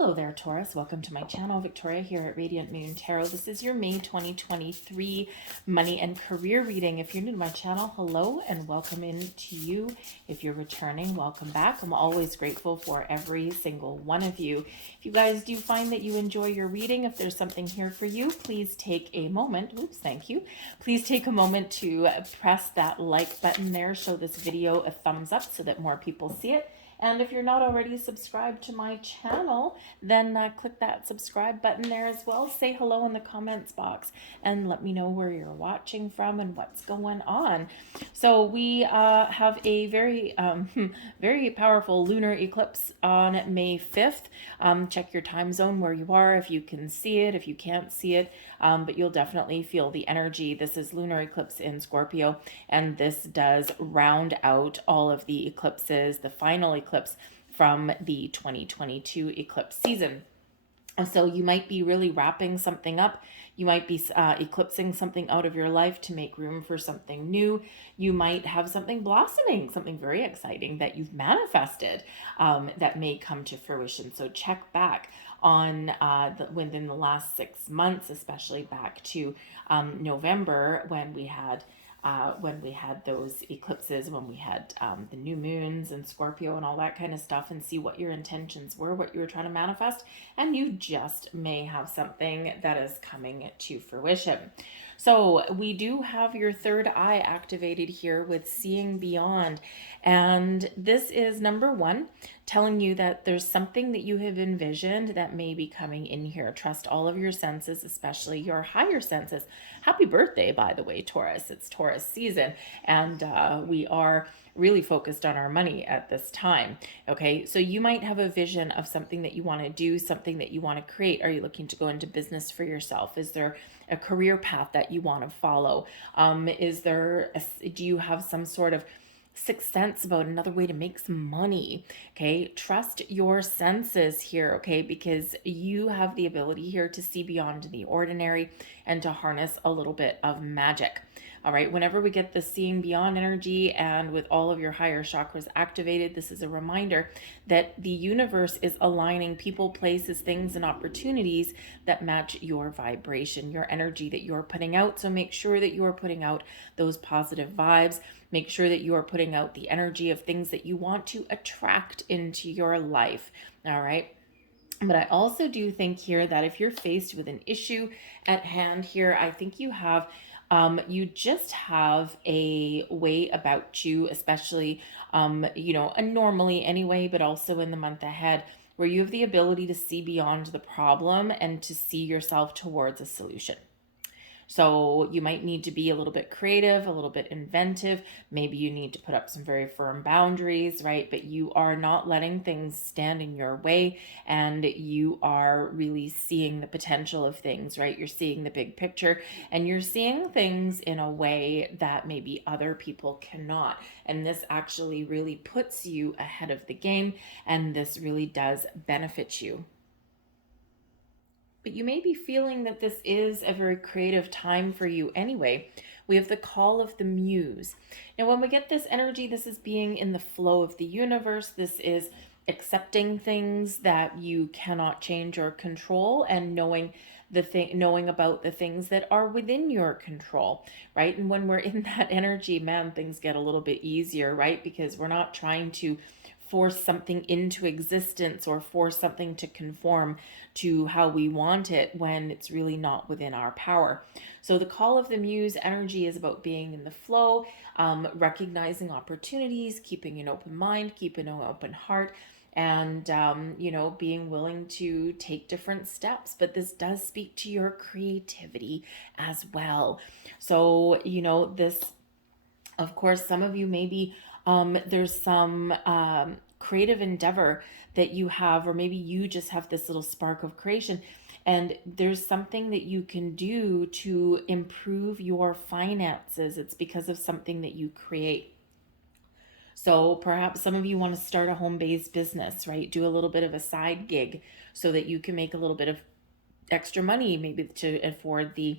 Hello there, Taurus. Welcome to my channel. Victoria here at Radiant Moon Tarot. This is your May 2023 money and career reading. If you're new to my channel, hello and welcome in to you. If you're returning, welcome back. I'm always grateful for every single one of you. If you guys do find that you enjoy your reading, if there's something here for you, please take a moment. Oops, thank you. Please take a moment to press that like button there. Show this video a thumbs up so that more people see it. And if you're not already subscribed to my channel, then click that subscribe button there as well. Say hello in the comments box and let me know where you're watching from and what's going on. So we have a very, very powerful lunar eclipse on May 5th. Check your time zone where you are, if you can see it, if you can't see it, but you'll definitely feel the energy. This is lunar eclipse in Scorpio, and this does round out all of the eclipses, the final eclipse from the 2022 eclipse season. So you might be really wrapping something up. You might be eclipsing something out of your life to make room for something new. You might have something blossoming, something very exciting that you've manifested that may come to fruition. So check back on within the last 6 months, especially back to November when we had those eclipses, when we had the new moons and Scorpio and all that kind of stuff, and see what your intentions were, what you were trying to manifest, and you just may have something that is coming to fruition. So we do have your third eye activated here with seeing beyond. And this is number one, telling you that there's something that you have envisioned that may be coming in here. Trust all of your senses, especially your higher senses. Happy birthday, by the way, Taurus. It's Taurus season, and we are really focused on our money at this time. Okay, so you might have a vision of something that you want to do, something that you want to create. Are you looking to go into business for yourself? Is there a career path that you want to follow? Do you have some sort of sixth sense about another way to make some money? Okay, trust your senses here, okay, because you have the ability here to see beyond the ordinary and to harness a little bit of magic. All right, whenever we get the seeing beyond energy and with all of your higher chakras activated, this is a reminder that the universe is aligning people, places, things, and opportunities that match your vibration, your energy that you're putting out. So make sure that you're putting out those positive vibes. Make sure that you are putting out the energy of things that you want to attract into your life. All right. But I also do think here that if you're faced with an issue at hand here, I think you just have a way about you, especially, and normally anyway, but also in the month ahead, where you have the ability to see beyond the problem and to see yourself towards a solution. So you might need to be a little bit creative, a little bit inventive. Maybe you need to put up some very firm boundaries, right? But you are not letting things stand in your way, and you are really seeing the potential of things, right? You're seeing the big picture, and you're seeing things in a way that maybe other people cannot. And this actually really puts you ahead of the game, and this really does benefit you. But you may be feeling that this is a very creative time for you anyway. We have the call of the muse. Now, when we get this energy, this is being in the flow of the universe. This is accepting things that you cannot change or control, and knowing about the things that are within your control, right? And when we're in that energy, man, things get a little bit easier, right? Because we're not trying to force something into existence or force something to conform to how we want it when it's really not within our power. So the call of the muse energy is about being in the flow, recognizing opportunities, keeping an open mind, keeping an open heart, and being willing to take different steps. But this does speak to your creativity as well. So this, of course, some of you maybe there's some creative endeavor that you have, or maybe you just have this little spark of creation, and there's something that you can do to improve your finances. It's because of something that you create. So perhaps some of you want to start a home-based business, right? Do a little bit of a side gig so that you can make a little bit of extra money, maybe to afford the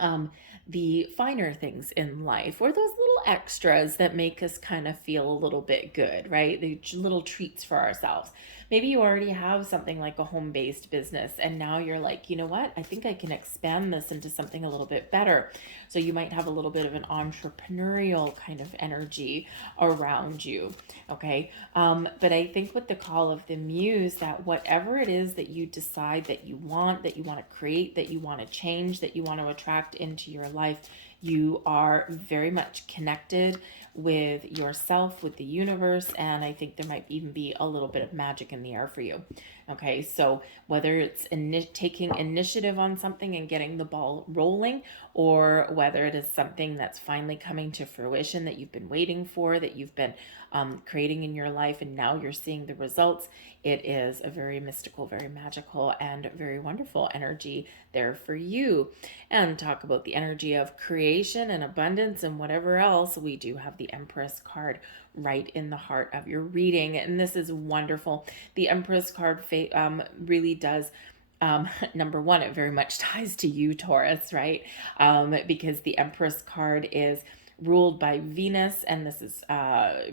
um, the finer things in life, or those little extras that make us kind of feel a little bit good, right? The little treats for ourselves. Maybe you already have something like a home based business, and now you're like, you know what? I think I can expand this into something a little bit better. So you might have a little bit of an entrepreneurial kind of energy around you. Okay. But I think with the call of the muse, that whatever it is that you decide that you want to create, that you want to change, that you want to attract into your life, you are very much connected with yourself, with the universe, and I think there might even be a little bit of magic in the air for you. Okay, so whether it's taking initiative on something and getting the ball rolling, or whether it is something that's finally coming to fruition that you've been waiting for, that you've been creating in your life, and now you're seeing the results, it is a very mystical, very magical, and very wonderful energy there for you. And talk about the energy of creation and abundance and whatever else, we do have the Empress card right in the heart of your reading, and this is wonderful. The Empress card really does number one, it very much ties to you, Taurus, right? Because the Empress card is ruled by Venus, and this is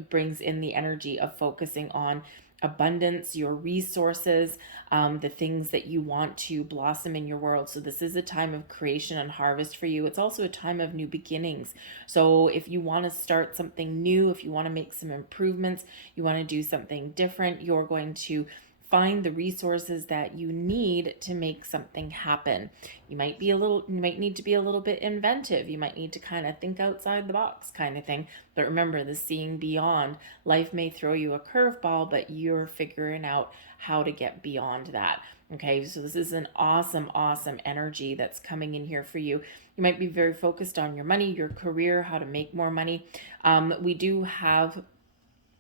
brings in the energy of focusing on abundance, your resources, the things that you want to blossom in your world. So this is a time of creation and harvest for you. It's also a time of new beginnings. So if you want to start something new, if you want to make some improvements, you want to do something different, you're going to find the resources that you need to make something happen. You might need to be a little bit inventive. You might need to kind of think outside the box kind of thing. But remember, the seeing beyond. Life may throw you a curveball, but you're figuring out how to get beyond that. Okay, so this is an awesome, awesome energy that's coming in here for you. You might be very focused on your money, your career, how to make more money. We do have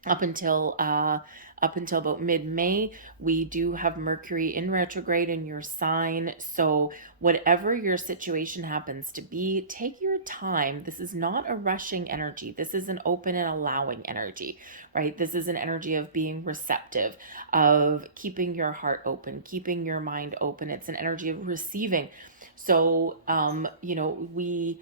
up until about mid-May, we do have Mercury in retrograde in your sign. So whatever your situation happens to be, take your time. This is not a rushing energy. This is an open and allowing energy, right? This is an energy of being receptive, of keeping your heart open, keeping your mind open. It's an energy of receiving. So, we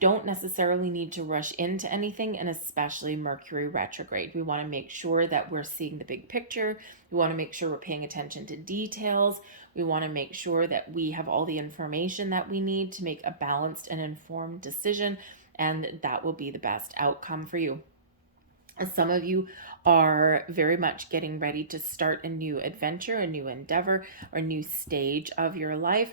don't necessarily need to rush into anything, and especially Mercury retrograde. We want to make sure that we're seeing the big picture. We want to make sure we're paying attention to details. We want to make sure that we have all the information that we need to make a balanced and informed decision, and that will be the best outcome for you. Some of you are very much getting ready to start a new adventure, a new endeavor, or a new stage of your life.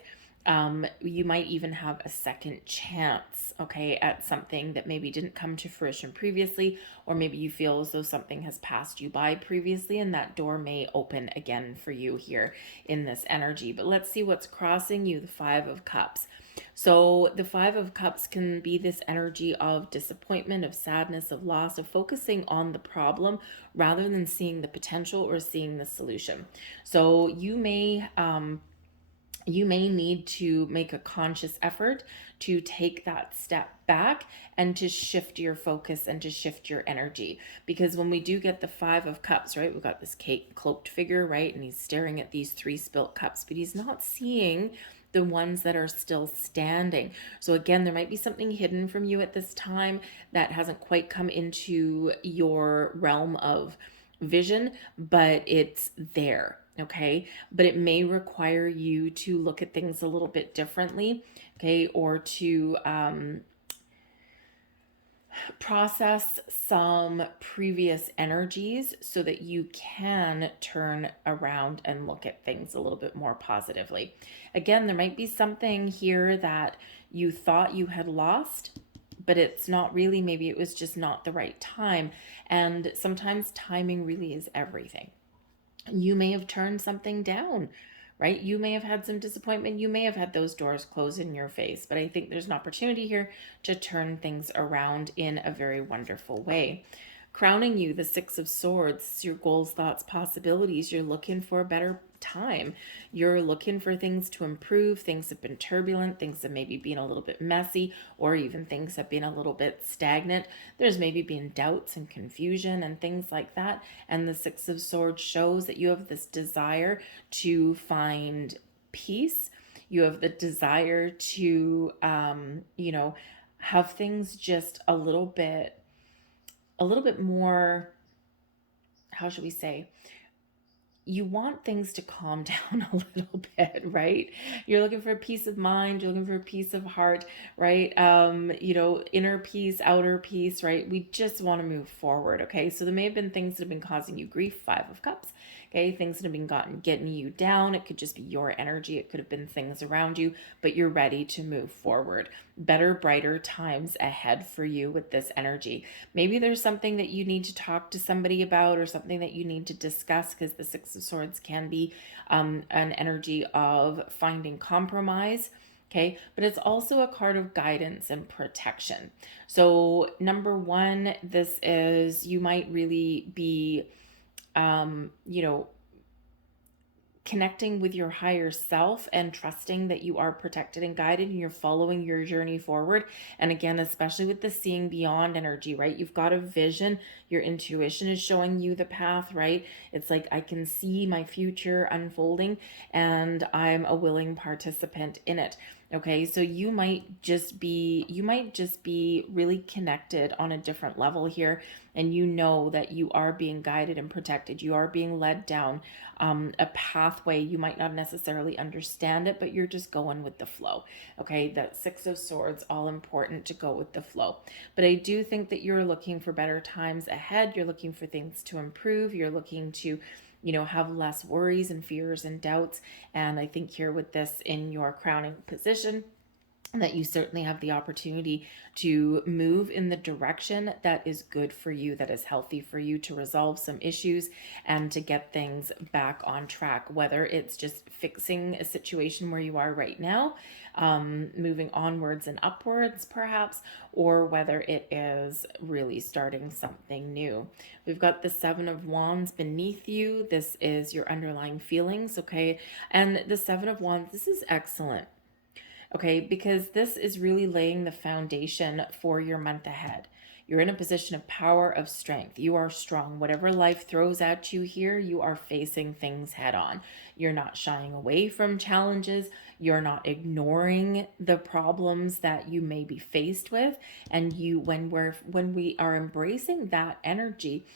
You might even have a second chance, okay, at something that maybe didn't come to fruition previously, or maybe you feel as though something has passed you by previously, and that door may open again for you here in this energy. But let's see what's crossing you, the Five of Cups. So the Five of Cups can be this energy of disappointment, of sadness, of loss, of focusing on the problem rather than seeing the potential or seeing the solution. So you may need to make a conscious effort to take that step back and to shift your focus and to shift your energy. Because when we do get the Five of Cups, right, we've got this cloaked figure, right, and he's staring at these three spilt cups, but he's not seeing the ones that are still standing. So again, there might be something hidden from you at this time that hasn't quite come into your realm of vision, but it's there. Okay, but it may require you to look at things a little bit differently, okay, or to process some previous energies so that you can turn around and look at things a little bit more positively. Again, there might be something here that you thought you had lost, but it's not really. Maybe it was just not the right time. And sometimes timing really is everything. You may have turned something down, right? You may have had some disappointment. You may have had those doors close in your face, but I think there's an opportunity here to turn things around in a very wonderful way. Crowning you, the Six of Swords, your goals, thoughts, possibilities. You're looking for a better time. You're looking for things to improve. Things have been turbulent. Things have maybe been a little bit messy, or even things have been a little bit stagnant. There's maybe been doubts and confusion and things like that. And the Six of Swords shows that you have this desire to find peace You have the desire to, have things just a little bit more, how should we say, you want things to calm down a little bit, right? You're looking for peace of mind, you're looking for peace of heart, right? Inner peace, outer peace, right? We just want to move forward, okay? So there may have been things that have been causing you grief, Five of Cups, okay? Things that have been getting you down. It could just be your energy. It could have been things around you, but you're ready to move forward. Better, brighter times ahead for you with this energy. Maybe there's something that you need to talk to somebody about, or something that you need to discuss, because the Six of Swords can be an energy of finding compromise. Okay, but it's also a card of guidance and protection. So number one, this is, you might really be, connecting with your higher self and trusting that you are protected and guided and you're following your journey forward. And again, especially with the seeing beyond energy, right? You've got a vision. Your intuition is showing you the path, right? It's like, I can see my future unfolding and I'm a willing participant in it. Okay, so you might just be really connected on a different level here, and you know that you are being guided and protected. You are being led down a pathway. You might not necessarily understand it, but you're just going with the flow. Okay, that Six of Swords, all important to go with the flow. But I do think that you're looking for better times ahead. You're looking for things to improve. You're looking to have less worries and fears and doubts. And I think here with this in your crowning position, that you certainly have the opportunity to move in the direction that is good for you, that is healthy for you, to resolve some issues and to get things back on track, whether it's just fixing a situation where you are right now, moving onwards and upwards perhaps, or whether it is really starting something new. We've got the Seven of Wands beneath you. This is your underlying feelings, okay? And the Seven of Wands, this is excellent. Okay, because this is really laying the foundation for your month ahead. You're in a position of power, of strength. You are strong. Whatever life throws at you here, you are facing things head on. You're not shying away from challenges. You're not ignoring the problems that you may be faced with. And when we are embracing that energy,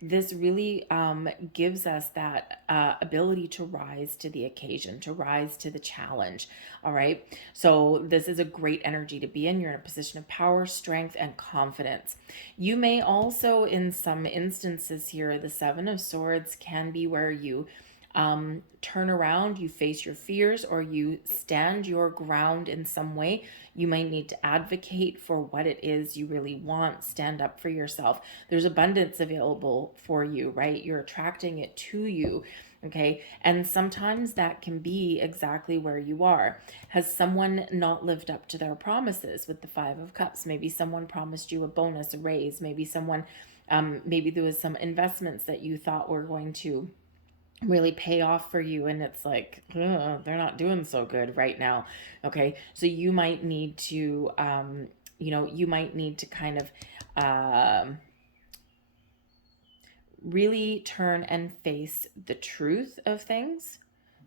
this really gives us that ability to rise to the occasion, to rise to the challenge. All right. So this is a great energy to be in. You're in a position of power, strength, and confidence. You may also, in some instances here, the Seven of Swords can be where you turn around, you face your fears, or you stand your ground in some way. You might need to advocate for what it is you really want, stand up for yourself. There's abundance available for you, right? You're attracting it to you. Okay. And sometimes that can be exactly where you are. Has someone not lived up to their promises with the Five of Cups? Maybe someone promised you a bonus, a raise. Maybe someone, maybe there was some investments that you thought were going to really pay off for you, and it's like, they're not doing so good right now. Okay, so you might need to kind of really turn and face the truth of things.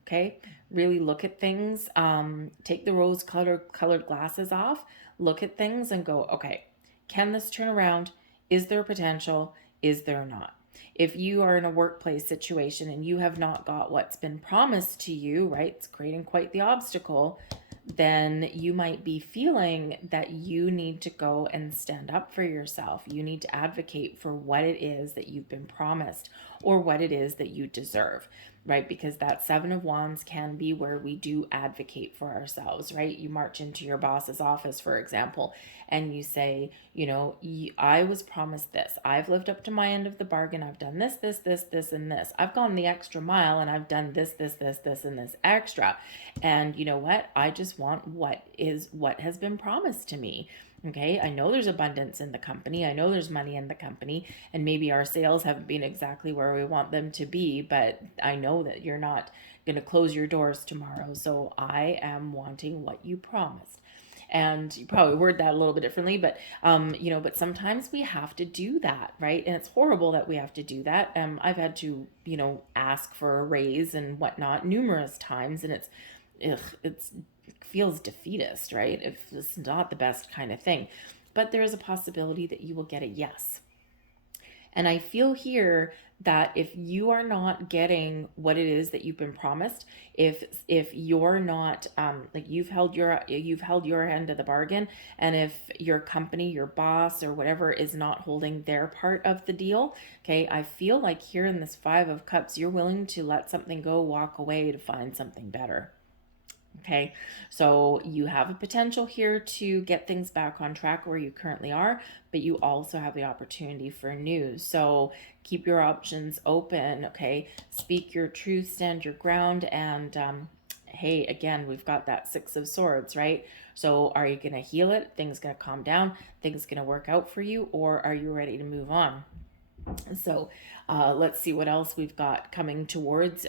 Okay, really look at things, take the rose colored glasses off, look at things and go, okay, can this turn around? Is there potential? Is there not? If you are in a workplace situation and you have not got what's been promised to you, right, it's creating quite the obstacle, then you might be feeling that you need to go and stand up for yourself. You need to advocate for what it is that you've been promised or what it is that you deserve, right? Because that Seven of Wands can be where we do advocate for ourselves, right? You march into your boss's office, for example, and you say, I was promised this. I've lived up to my end of the bargain. I've done this, and this. I've gone the extra mile and I've done this, and this extra. And you know what? I just want what has been promised to me. Okay, I know there's abundance in the company. I know there's money in the company, and maybe our sales haven't been exactly where we want them to be, but I know that you're not going to close your doors tomorrow. So I am wanting what you promised. And you probably word that a little bit differently, but but sometimes we have to do that, right? And it's horrible that we have to do that. I've had to, ask for a raise and whatnot numerous times, and it's feels defeatist, right? If it's not the best kind of thing. But there is a possibility that you will get a yes. And I feel here that if you are not getting what it is that you've been promised, if you're not like you've held your end of the bargain, and if your company, your boss or whatever is not holding their part of the deal, okay, I feel like here in this 5 of Cups, you're willing to let something go, walk away to find something better. Okay, so you have a potential here to get things back on track where you currently are, but you also have the opportunity for news. So keep your options open, okay? Speak your truth, stand your ground, and hey, again, we've got that 6 of Swords, right? So are you going to heal it? Things going to calm down? Things going to work out for you? Or are you ready to move on? So let's see what else we've got coming towards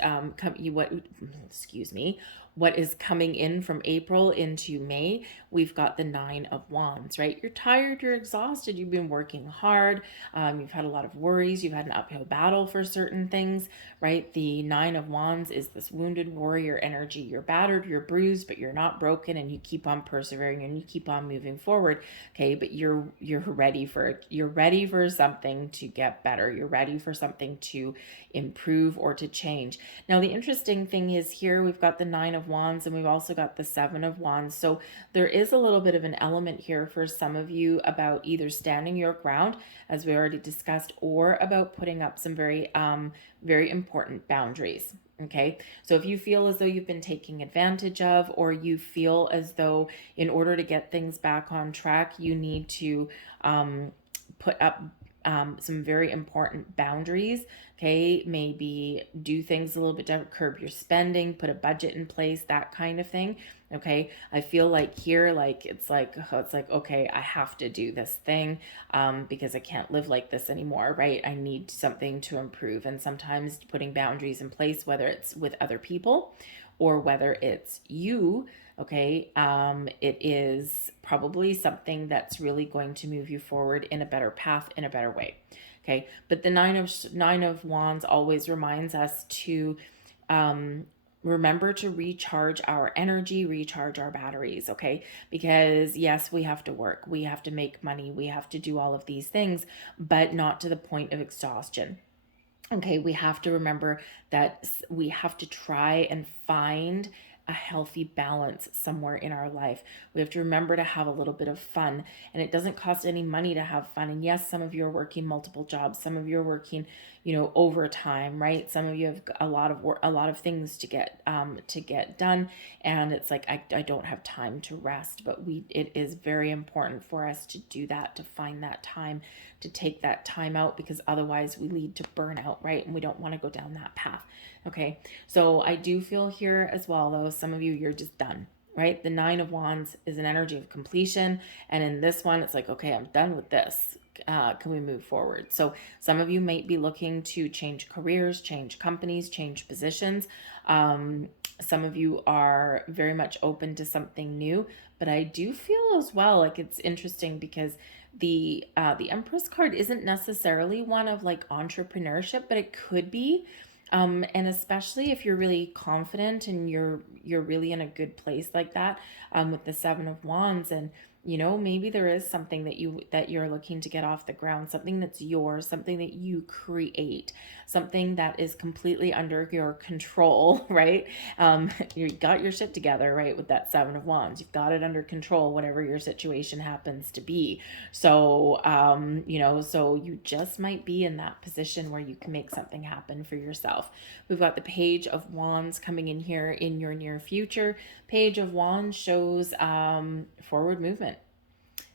what is coming in from April into May. We've got the 9 of Wands, right? You're tired, you're exhausted, you've been working hard, you've had a lot of worries, you've had an uphill battle for certain things, right? The 9 of Wands is this wounded warrior energy. You're battered, you're bruised, but you're not broken, and you keep on persevering and you keep on moving forward. Okay, but you're ready for it. You're ready for something to get better. You're ready for something to improve or to change. Now, the interesting thing is here we've got the 9 of Wands and we've also got the 7 of Wands. So there is a little bit of an element here for some of you about either standing your ground, as we already discussed, or about putting up some very important boundaries. Okay, so if you feel as though you've been taken advantage of, or you feel as though in order to get things back on track, you need to put up some very important boundaries. Okay, maybe do things a little bit different, curb your spending, put a budget in place, that kind of thing. Okay, I feel like here, like it's like okay, I have to do this thing because I can't live like this anymore, right? I need something to improve, and sometimes putting boundaries in place, whether it's with other people or whether it's you, okay, it is probably something that's really going to move you forward in a better path, in a better way. Okay, but the 9 of Wands always reminds us to remember to recharge our energy, recharge our batteries, okay? Because yes, we have to work, we have to make money, we have to do all of these things, but not to the point of exhaustion. Okay, we have to remember that we have to try and find a healthy balance somewhere in our life. We have to remember to have a little bit of fun, and it doesn't cost any money to have fun. And yes, some of you are working multiple jobs, some of you are working, overtime, right? Some of you have a lot of things to get done, and it's like I don't have time to rest. But it is very important for us to do that, to find that time, to take that time out, because otherwise we lead to burnout, right? And we don't want to go down that path. Okay, so I do feel here as well, though, some of you, you're just done, right? The 9 of Wands is an energy of completion. And in this one, it's like, okay, I'm done with this. Can we move forward? So some of you might be looking to change careers, change companies, change positions. Some of you are very much open to something new, but I do feel as well like it's interesting because the Empress card isn't necessarily one of like entrepreneurship, but it could be. And especially if you're really confident and you're really in a good place like that, with the 7 of Wands, and maybe there is something that you're looking to get off the ground, something that's yours, something that you create, something that is completely under your control, right? You got your shit together, right? With that 7 of Wands, you've got it under control, whatever your situation happens to be. So, so you just might be in that position where you can make something happen for yourself. We've got the Page of Wands coming in here in your near future. Page of Wands shows forward movement.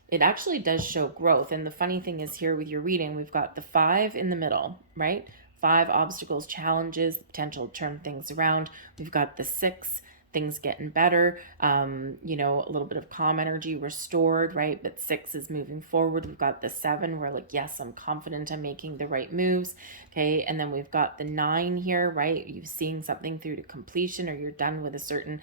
It actually does show growth. And the funny thing is here with your reading, we've got the 5 in the middle, right? 5 obstacles, challenges, the potential to turn things around. We've got the 6, things getting better, a little bit of calm energy restored, right? But 6 is moving forward. We've got the 7, we're like, yes, I'm confident I'm making the right moves. Okay, and then we've got the 9 here, right? You're seeing something through to completion, or you're done with a certain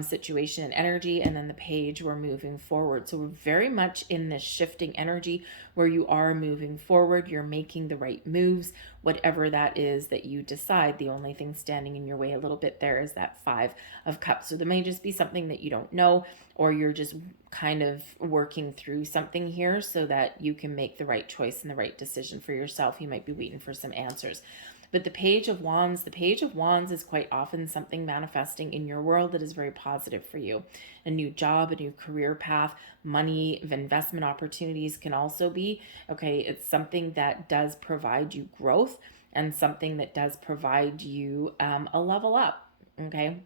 situation and energy. And then the page, we're moving forward. So we're very much in this shifting energy where you are moving forward. You're making the right moves, whatever that is that you decide. The only thing standing in your way a little bit there is that 5 of Cups. So there may just be something that you don't know, or you're just kind of working through something here so that you can make the right choice and the right decision for yourself. You might be waiting for some answers. But the Page of Wands is quite often something manifesting in your world that is very positive for you. A new job, a new career path, money, investment opportunities can also be, okay, it's something that does provide you growth and something that does provide you a level up, okay?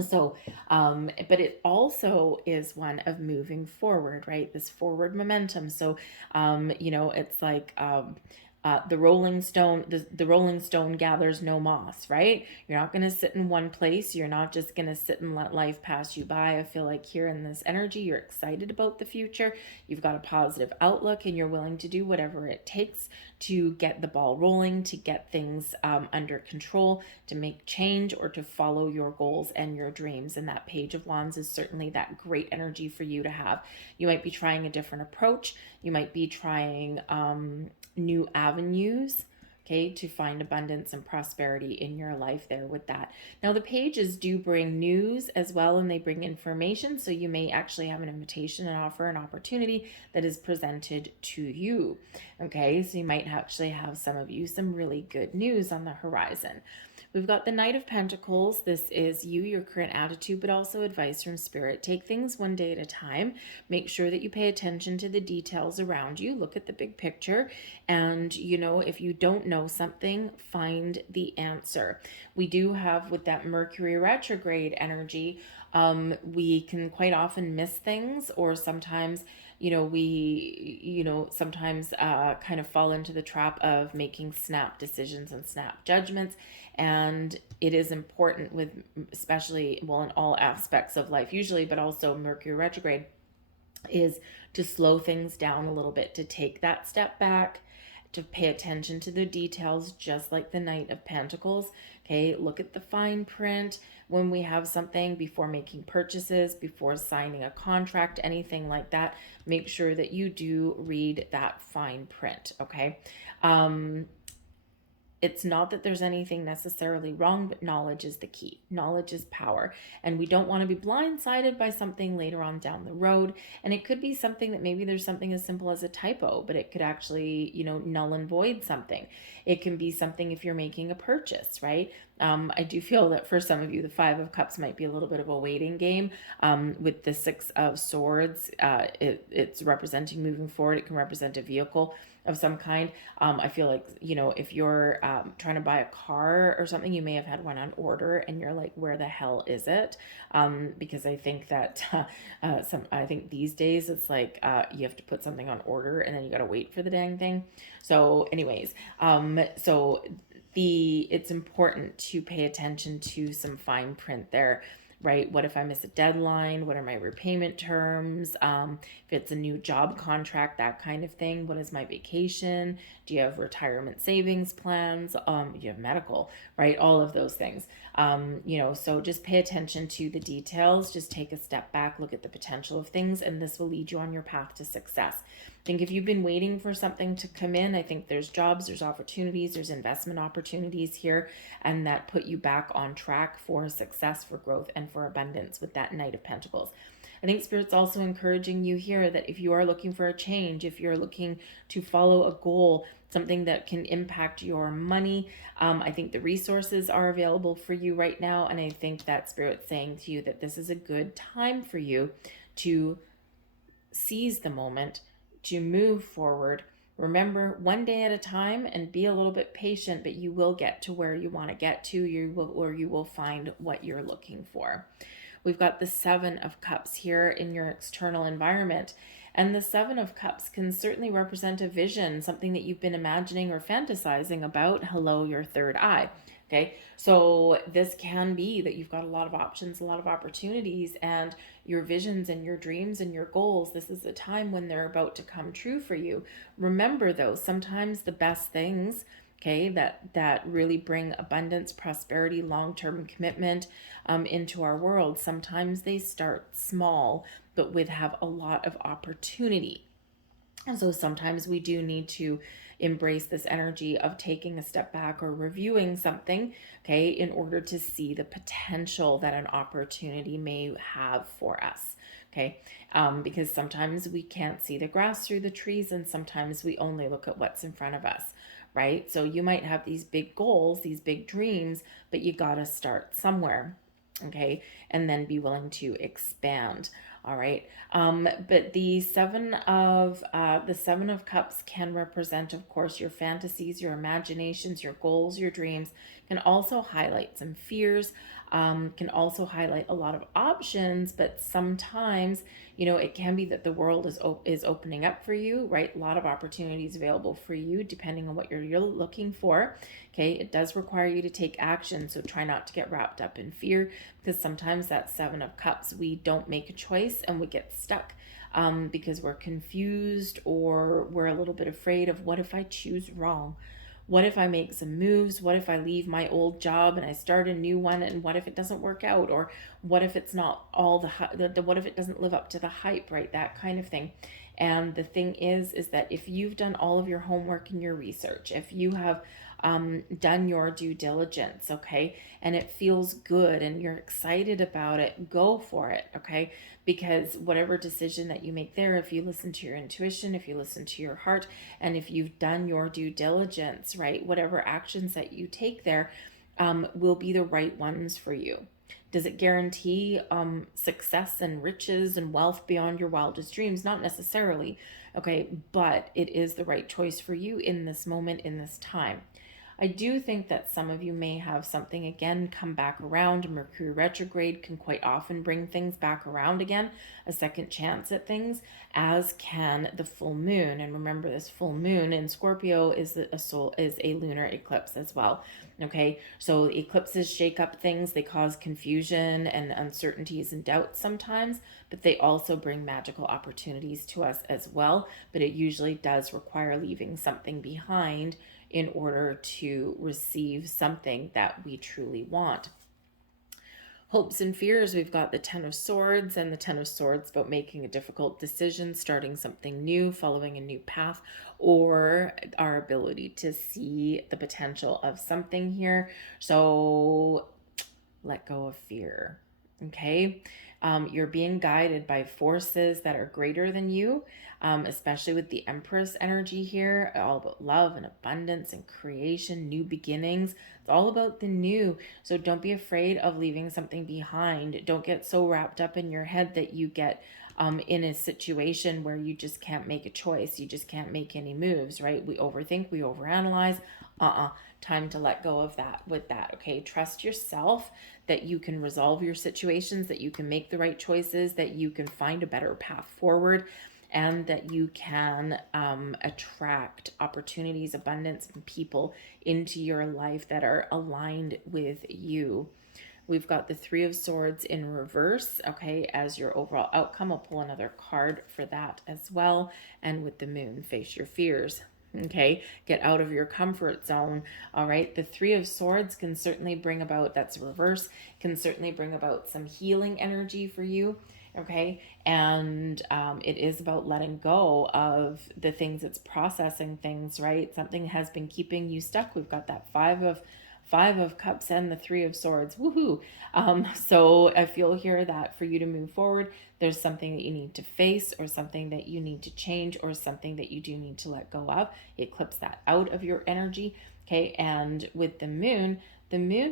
So, but it also is one of moving forward, right? This forward momentum. So, it's like, the rolling stone, the rolling stone gathers no moss, right? You're not going to sit in one place. You're not just going to sit and let life pass you by. I feel like here in this energy, you're excited about the future. You've got a positive outlook, and you're willing to do whatever it takes to get the ball rolling, to get things under control, to make change, or to follow your goals and your dreams. And that Page of Wands is certainly that great energy for you to have. You might be trying a different approach. You might be trying new avenues, okay, to find abundance and prosperity in your life there with that. Now, the pages do bring news as well, and they bring information. So you may actually have an invitation, an offer, an opportunity that is presented to you. Okay, so you might actually have some really good news on the horizon. We've got the Knight of Pentacles. This is you, your current attitude, but also advice from Spirit. Take things one day at a time. Make sure that you pay attention to the details around you. Look at the big picture. And, if you don't know something, find the answer. We do have, with that Mercury retrograde energy, we can quite often miss things, or sometimes we sometimes kind of fall into the trap of making snap decisions and snap judgments. And it is important with, especially, in all aspects of life usually, but also Mercury retrograde, is to slow things down a little bit, to take that step back, to pay attention to the details, just like the Knight of Pentacles. Okay, look at the fine print when we have something, before making purchases, before signing a contract, anything like that. Make sure that you do read that fine print, okay? It's not that there's anything necessarily wrong, but knowledge is the key. Knowledge is power. And we don't want to be blindsided by something later on down the road. And it could be something that maybe there's something as simple as a typo, but it could actually, null and void something. It can be something if you're making a purchase, right? I do feel that for some of you, the 5 of Cups might be a little bit of a waiting game. With the 6 of Swords, it's representing moving forward. It can represent a vehicle of some kind. I feel like, if you're trying to buy a car or something, you may have had one on order and you're like, where the hell is it? Because I think that I think these days it's like you have to put something on order and then you got to wait for the dang thing. So anyways, it's important to pay attention to some fine print there, right? What if I miss a deadline? What are my repayment terms? If it's a new job contract, that kind of thing. What is my vacation? Do you have retirement savings plans? Do you have medical, right? All of those things. So just pay attention to the details. Just take a step back, look at the potential of things, and this will lead you on your path to success. I think if you've been waiting for something to come in, I think there's jobs, there's opportunities, there's investment opportunities here, and that put you back on track for success, for growth, and for abundance with that Knight of Pentacles. I think Spirit's also encouraging you here that if you are looking for a change, if you're looking to follow a goal, something that can impact your money, I think the resources are available for you right now. And I think that Spirit's saying to you that this is a good time for you to seize the moment, to move forward. Remember, one day at a time, and be a little bit patient, but you will get to where you want to get to, you will find what you're looking for. We've got the 7 of Cups here in your external environment. And the 7 of Cups can certainly represent a vision, something that you've been imagining or fantasizing about. Hello, your third eye. Okay, so this can be that you've got a lot of options, a lot of opportunities, and your visions and your dreams and your goals. This is the time when they're about to come true for you. Remember though, sometimes the best things okay, that really bring abundance, prosperity, long-term commitment into our world. Sometimes they start small, but have a lot of opportunity. And so sometimes we do need to embrace this energy of taking a step back or reviewing something, okay, in order to see the potential that an opportunity may have for us. Okay, because sometimes we can't see the grass through the trees, and sometimes we only look at what's in front of us, right? So you might have these big goals, these big dreams, but you got to start somewhere, okay, and then be willing to expand. All right. But the seven of cups can represent, of course, your fantasies, your imaginations, your goals, your dreams. Can also highlight some fears. Can also highlight a lot of options, but sometimes, it can be that the world is opening up for you, right? A lot of opportunities available for you, depending on what you're looking for. Okay, it does require you to take action, so try not to get wrapped up in fear, because sometimes that seven of cups, we don't make a choice and we get stuck because we're confused, or we're a little bit afraid of, what if I choose wrong? What if I make some moves? What if I leave my old job and I start a new one? And what if it doesn't work out? Or what if it's not all what if it doesn't live up to the hype, right? That kind of thing. And the thing is that if you've done all of your homework and your research, if you have done your due diligence, okay, and it feels good and you're excited about it, go for it, okay? Because whatever decision that you make there, if you listen to your intuition, if you listen to your heart, and if you've done your due diligence, right, whatever actions that you take there will be the right ones for you. Does it guarantee success and riches and wealth beyond your wildest dreams? Not necessarily, okay, but it is the right choice for you in this moment, in this time. I do think that some of you may have something again come back around. Mercury retrograde can quite often bring things back around again, a second chance at things, as can the full moon. And remember, this full moon in Scorpio is a lunar eclipse as well. Okay, so eclipses shake up things, they cause confusion and uncertainties and doubts sometimes, but they also bring magical opportunities to us as well. But it usually does require leaving something behind in order to receive something that we truly want. Hopes and fears, we've got the Ten of Swords, and the Ten of Swords about making a difficult decision, starting something new, following a new path, or our ability to see the potential of something here. So let go of fear, okay? You're being guided by forces that are greater than you, especially with the Empress energy here, all about love and abundance and creation, new beginnings. It's all about the new. So don't be afraid of leaving something behind. Don't get so wrapped up in your head that you get in a situation where you just can't make a choice. You just can't make any moves, right? We overthink, we overanalyze. Time to let go of that with that, okay? Trust yourself that you can resolve your situations, that you can make the right choices, that you can find a better path forward, and that you can attract opportunities, abundance, and people into your life that are aligned with you. We've got the Three of Swords in reverse, okay, as your overall outcome. I'll pull another card for that as well. And with the Moon, face your fears. Okay, get out of your comfort zone. All right, the Three of Swords can certainly bring about, that's reverse, can certainly bring about some healing energy for you. Okay, and it is about letting go of the things, it's processing things, right? Something has been keeping you stuck. We've got that Five of Cups and the Three of Swords. Woohoo! So I feel here that for you to move forward, there's something that you need to face, or something that you need to change, or something that you do need to let go of. It clips that out of your energy. Okay, and with the Moon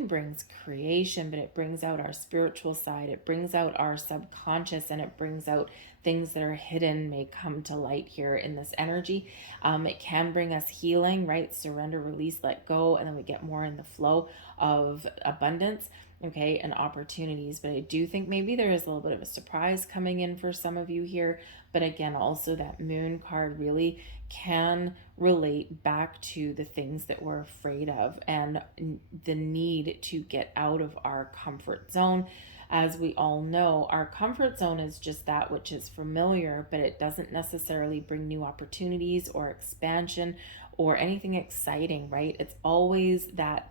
brings creation, but it brings out our spiritual side. It brings out our subconscious, and it brings out things that are hidden may come to light here in this energy. It can bring us healing, right? Surrender, release, let go, and then we get more in the flow of abundance, okay, and opportunities. But I do think maybe there is a little bit of a surprise coming in for some of you here. But again, also that Moon card really can relate back to the things that we're afraid of and the need to get out of our comfort zone. As we all know, our comfort zone is just that which is familiar, but it doesn't necessarily bring new opportunities or expansion or anything exciting, right? It's always that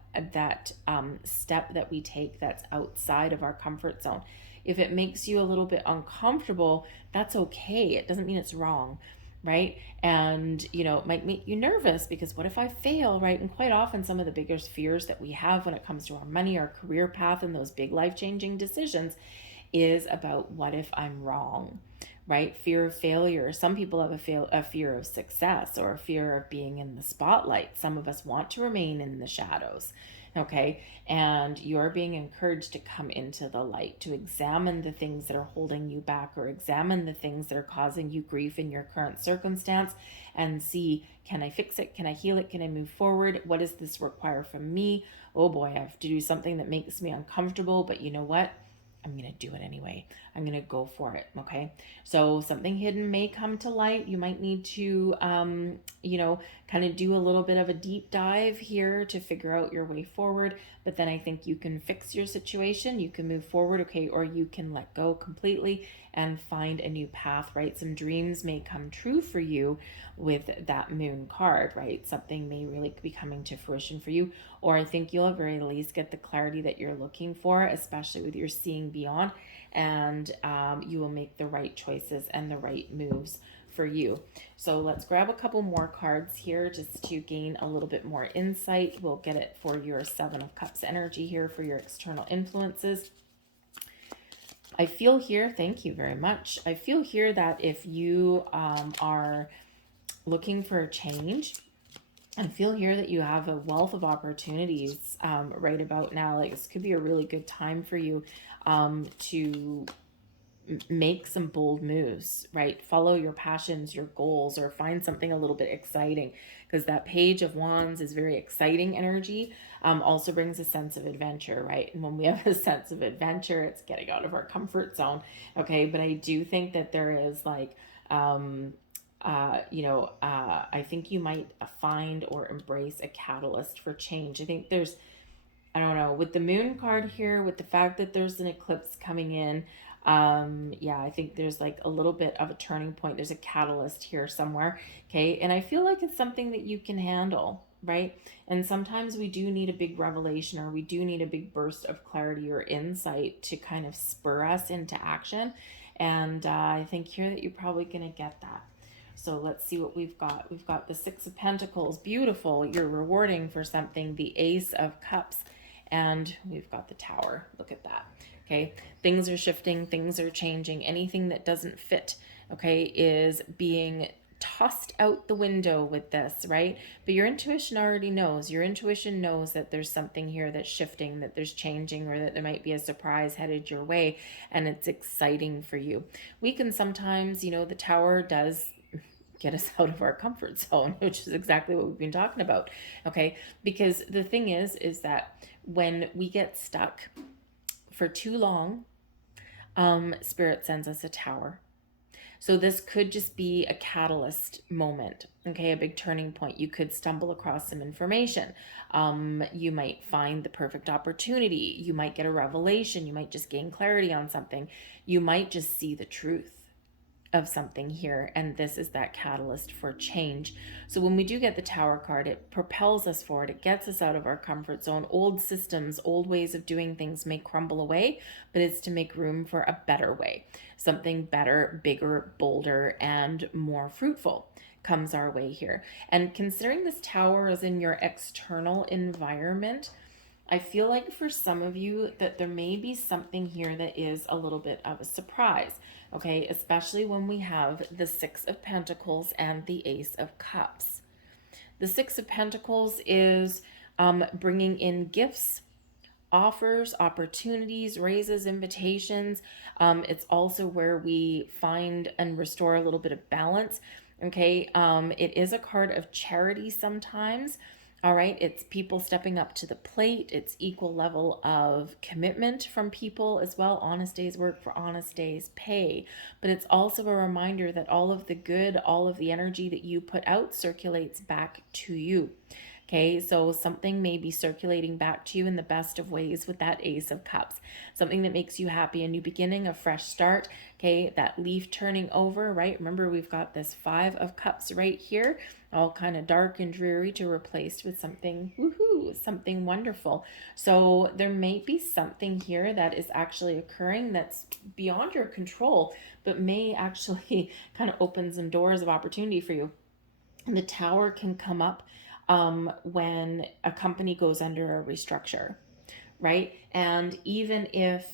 step that we take that's outside of our comfort zone. If it makes you a little bit uncomfortable, that's okay. It doesn't mean it's wrong, right? And it might make you nervous because what if I fail, right? And quite often some of the biggest fears that we have when it comes to our money, our career path, and those big life-changing decisions is about what if I'm wrong, right? Fear of failure. Some people have a fear of success or a fear of being in the spotlight. Some of us want to remain in the shadows, okay? And you are being encouraged to come into the light, to examine the things that are holding you back, or examine the things that are causing you grief in your current circumstance, and see, can I fix it? Can I heal it? Can I move forward? What does this require from me? Oh boy, I have to do something that makes me uncomfortable, but you know what? I'm going to do it anyway. I'm going to go for it. Okay. So something hidden may come to light. You might need to, kind of do a little bit of a deep dive here to figure out your way forward. But then I think you can fix your situation. You can move forward. Okay. Or you can let go completely and find a new path, right? Some dreams may come true for you with that moon card, right? Something may really be coming to fruition for you. Or I think you'll at very least get the clarity that you're looking for, especially with your seeing beyond, and you will make the right choices and the right moves for you. So let's grab a couple more cards here just to gain a little bit more insight. We'll get it for your Seven of Cups energy here for your external influences. I feel here, thank you very much. I feel here that if you are looking for a change, I feel here that you have a wealth of opportunities right about now. Like this could be a really good time for you to make some bold moves, right? Follow your passions, your goals, or find something a little bit exciting, because that Page of Wands is very exciting energy. Also brings a sense of adventure, right? And when we have a sense of adventure, it's getting out of our comfort zone. Okay. But I do think that there is like, I think you might find or embrace a catalyst for change. I think there's, I don't know, with the moon card here, with the fact that there's an eclipse coming in, I think there's like a little bit of a turning point. There's a catalyst here somewhere, okay? And I feel like it's something that you can handle, right? And sometimes we do need a big revelation, or we do need a big burst of clarity or insight to kind of spur us into action. And I think here that you're probably going to get that. So let's see what we've got. We've got the Six of Pentacles, beautiful. You're rewarding for something. The Ace of Cups, and we've got the Tower. Look at that. Okay, things are shifting, things are changing. Anything that doesn't fit, okay, is being tossed out the window with this, right? But your intuition already knows. Your intuition knows that there's something here that's shifting, that there's changing, or that there might be a surprise headed your way, and it's exciting for you. We can sometimes, the Tower does get us out of our comfort zone, which is exactly what we've been talking about, okay? Because the thing is that when we get stuck for too long, Spirit sends us a Tower. So this could just be a catalyst moment, okay, a big turning point. You could stumble across some information. You might find the perfect opportunity. You might get a revelation. You might just gain clarity on something. You might just see the truth of something here, and this is that catalyst for change. So when we do get the Tower card, it propels us forward. It gets us out of our comfort zone. Old systems, old ways of doing things may crumble away, but it's to make room for a better way. Something better, bigger, bolder, and more fruitful comes our way here. And considering this Tower is in your external environment, I feel like for some of you that there may be something here that is a little bit of a surprise, okay? Especially when we have the Six of Pentacles and the Ace of Cups. The Six of Pentacles is bringing in gifts, offers, opportunities, raises, invitations. It's also where we find and restore a little bit of balance, okay? It is a card of charity sometimes. All right, it's people stepping up to the plate. It's equal level of commitment from people as well. Honest days work for honest days pay. But it's also a reminder that all of the good, all of the energy that you put out circulates back to you. Okay, so something may be circulating back to you in the best of ways with that Ace of Cups. Something that makes you happy, a new beginning, a fresh start. Okay, that leaf turning over, right? Remember, we've got this Five of Cups right here. all kind of dark and dreary to replaced with something woohoo, something wonderful. So there may be something here that is actually occurring that's beyond your control, but may actually kind of open some doors of opportunity for you. And the Tower can come up when a company goes under a restructure, right? And even if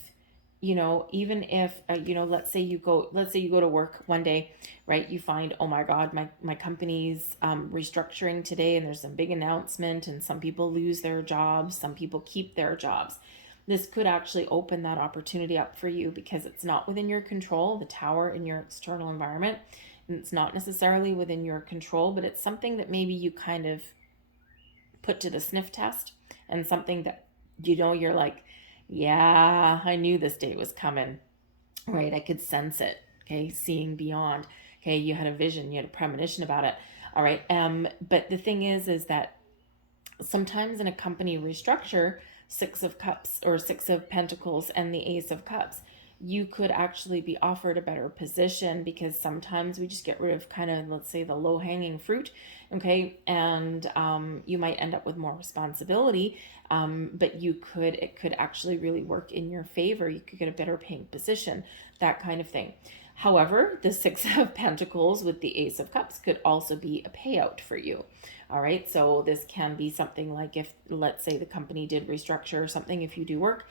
let's say you go to work one day, right? You find, oh my God, my company's restructuring today, and there's some big announcement, and some people lose their jobs, some people keep their jobs. This could actually open that opportunity up for you because it's not within your control, the Tower in your external environment. And it's not necessarily within your control, but it's something that maybe you kind of put to the sniff test, and something that you're like, yeah, I knew this day was coming, right? I could sense it. Okay, seeing beyond. Okay, you had a vision, you had a premonition about it. All right. But the thing is that sometimes in a company restructure, Six of Cups or Six of Pentacles and the Ace of Cups, you could actually be offered a better position, because sometimes we just get rid of kind of, let's say, the low hanging fruit. Okay. And you might end up with more responsibility, but it could actually really work in your favor. You could get a better paying position, that kind of thing. However, the Six of Pentacles with the Ace of Cups could also be a payout for you. All right. So this can be something like, if, let's say, the company did restructure or something, if you do work,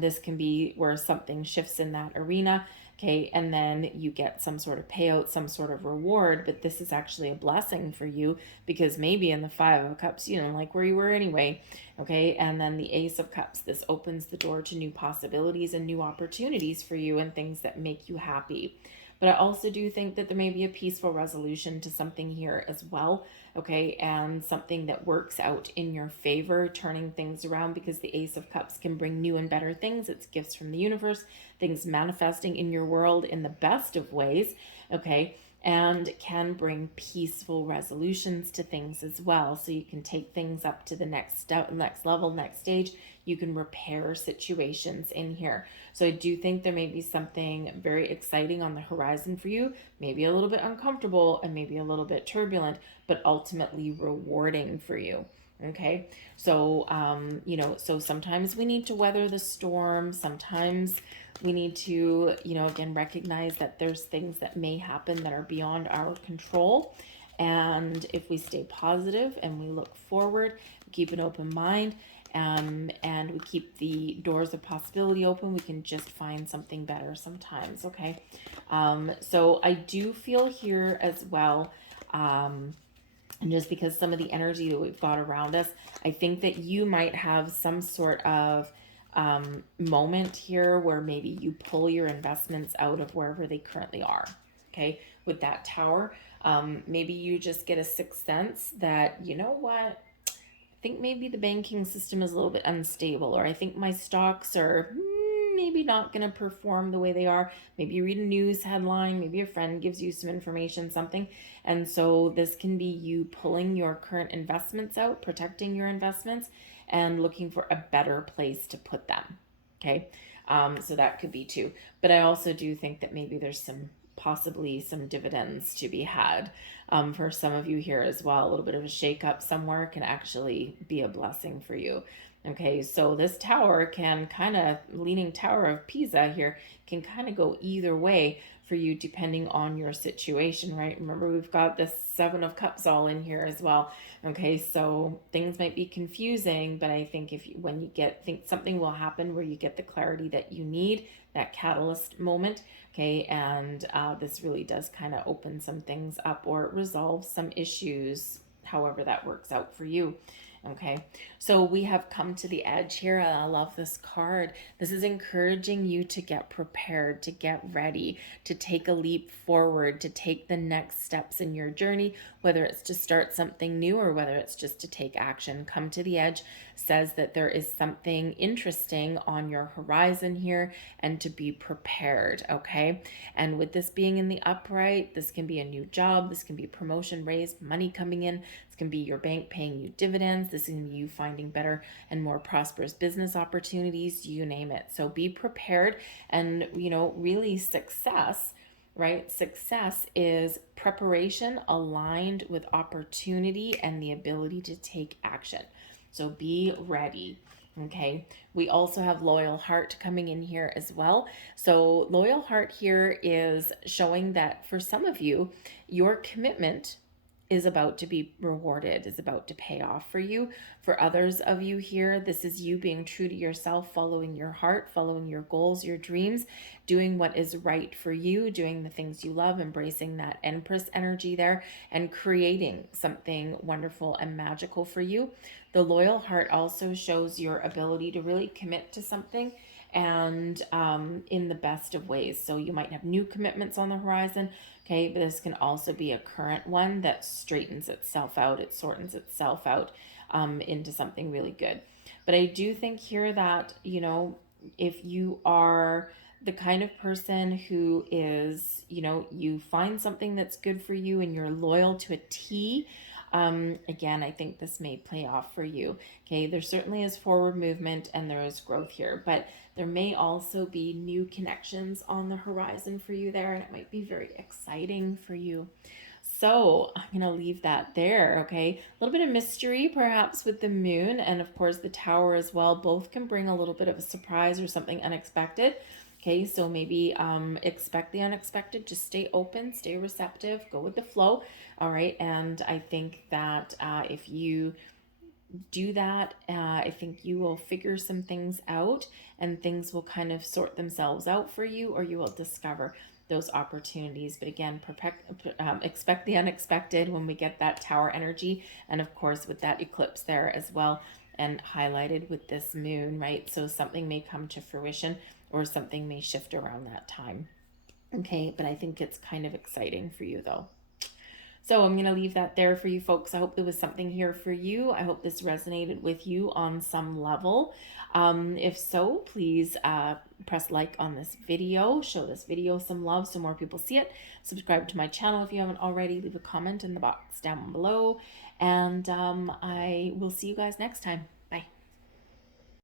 this can be where something shifts in that arena. Okay. And then you get some sort of payout, some sort of reward, but this is actually a blessing for you, because maybe in the Five of Cups, you know, like where you were anyway. Okay. And then the Ace of Cups, this opens the door to new possibilities and new opportunities for you, and things that make you happy. But I also do think that there may be a peaceful resolution to something here as well. Okay. And something that works out in your favor, turning things around, because the Ace of Cups can bring new and better things. It's gifts from the universe, things manifesting in your world in the best of ways. Okay. And can bring peaceful resolutions to things as well. So you can take things up to the next step, next level, next stage. You can repair situations in here. So I do think there may be something very exciting on the horizon for you, maybe a little bit uncomfortable and maybe a little bit turbulent, but ultimately rewarding for you. Okay. So, so sometimes we need to weather the storm. Sometimes we need to, again, recognize that there's things that may happen that are beyond our control. And if we stay positive and we look forward, we keep an open mind, and we keep the doors of possibility open, we can just find something better sometimes. Okay. So I do feel here as well, and just because some of the energy that we've got around us, I think that you might have some sort of moment here where maybe you pull your investments out of wherever they currently are. Okay. With that Tower, maybe you just get a sixth sense that, you know what, I think maybe the banking system is a little bit unstable, or I think my stocks are maybe not going to perform the way they are. Maybe you read a news headline, maybe a friend gives you some information, something. And so this can be you pulling your current investments out, protecting your investments, and looking for a better place to put them. Okay. So that could be too. But I also do think that maybe there's possibly some dividends to be had for some of you here as well. A little bit of a shakeup somewhere can actually be a blessing for you. Okay, so this Tower can kind of, leaning Tower of Pisa here, can kind of go either way for you depending on your situation, right? Remember, we've got this Seven of Cups all in here as well. Okay, so things might be confusing, but I think when you think something will happen where you get the clarity that you need, that catalyst moment. Okay, and this really does kind of open some things up, or it resolves some issues, however that works out for you. Okay, so we have come to the edge here. I love this card. This is encouraging you to get prepared, to get ready, to take a leap forward, to take the next steps in your journey, whether it's to start something new or whether it's just to take action. Come to the edge says that there is something interesting on your horizon here, and to be prepared. Okay, and with this being in the upright, this can be a new job, this can be promotion, raise, money coming in. Can be your bank paying you dividends. This is going to be you finding better and more prosperous business opportunities, you name it. So be prepared, and really success, right? Success is preparation aligned with opportunity and the ability to take action. So be ready. Okay, we also have loyal heart coming in here as well. So loyal heart here is showing that for some of you, your commitment is about to be rewarded, is about to pay off for you. For others of you here, this is you being true to yourself, following your heart, following your goals, your dreams, doing what is right for you, doing the things you love, embracing that Empress energy there, and creating something wonderful and magical for you. The loyal heart also shows your ability to really commit to something, and in the best of ways. So you might have new commitments on the horizon. Okay, but this can also be a current one that straightens itself out, it shortens itself out into something really good. But I do think here that, you know, if you are the kind of person who is, you know, you find something that's good for you and you're loyal to a T, again, I think this may play off for you. Okay, there certainly is forward movement and there is growth here, but there may also be new connections on the horizon for you there, and it might be very exciting for you. So I'm going to leave that there, okay? A little bit of mystery perhaps with the moon and of course the tower as well. Both can bring a little bit of a surprise or something unexpected. Okay, so maybe expect the unexpected. Just stay open, stay receptive, go with the flow. All right, and I think that if you do that, I think you will figure some things out and things will kind of sort themselves out for you, or you will discover those opportunities. But again, expect the unexpected when we get that tower energy, and of course with that eclipse there as well, and highlighted with this moon, right? So something may come to fruition or something may shift around that time. Okay, but I think it's kind of exciting for you though. So I'm going to leave that there for you folks. I hope there was something here for you. I hope this resonated with you on some level. If so, please press like on this video. Show this video some love so more people see it. Subscribe to my channel if you haven't already. Leave a comment in the box down below. And I will see you guys next time.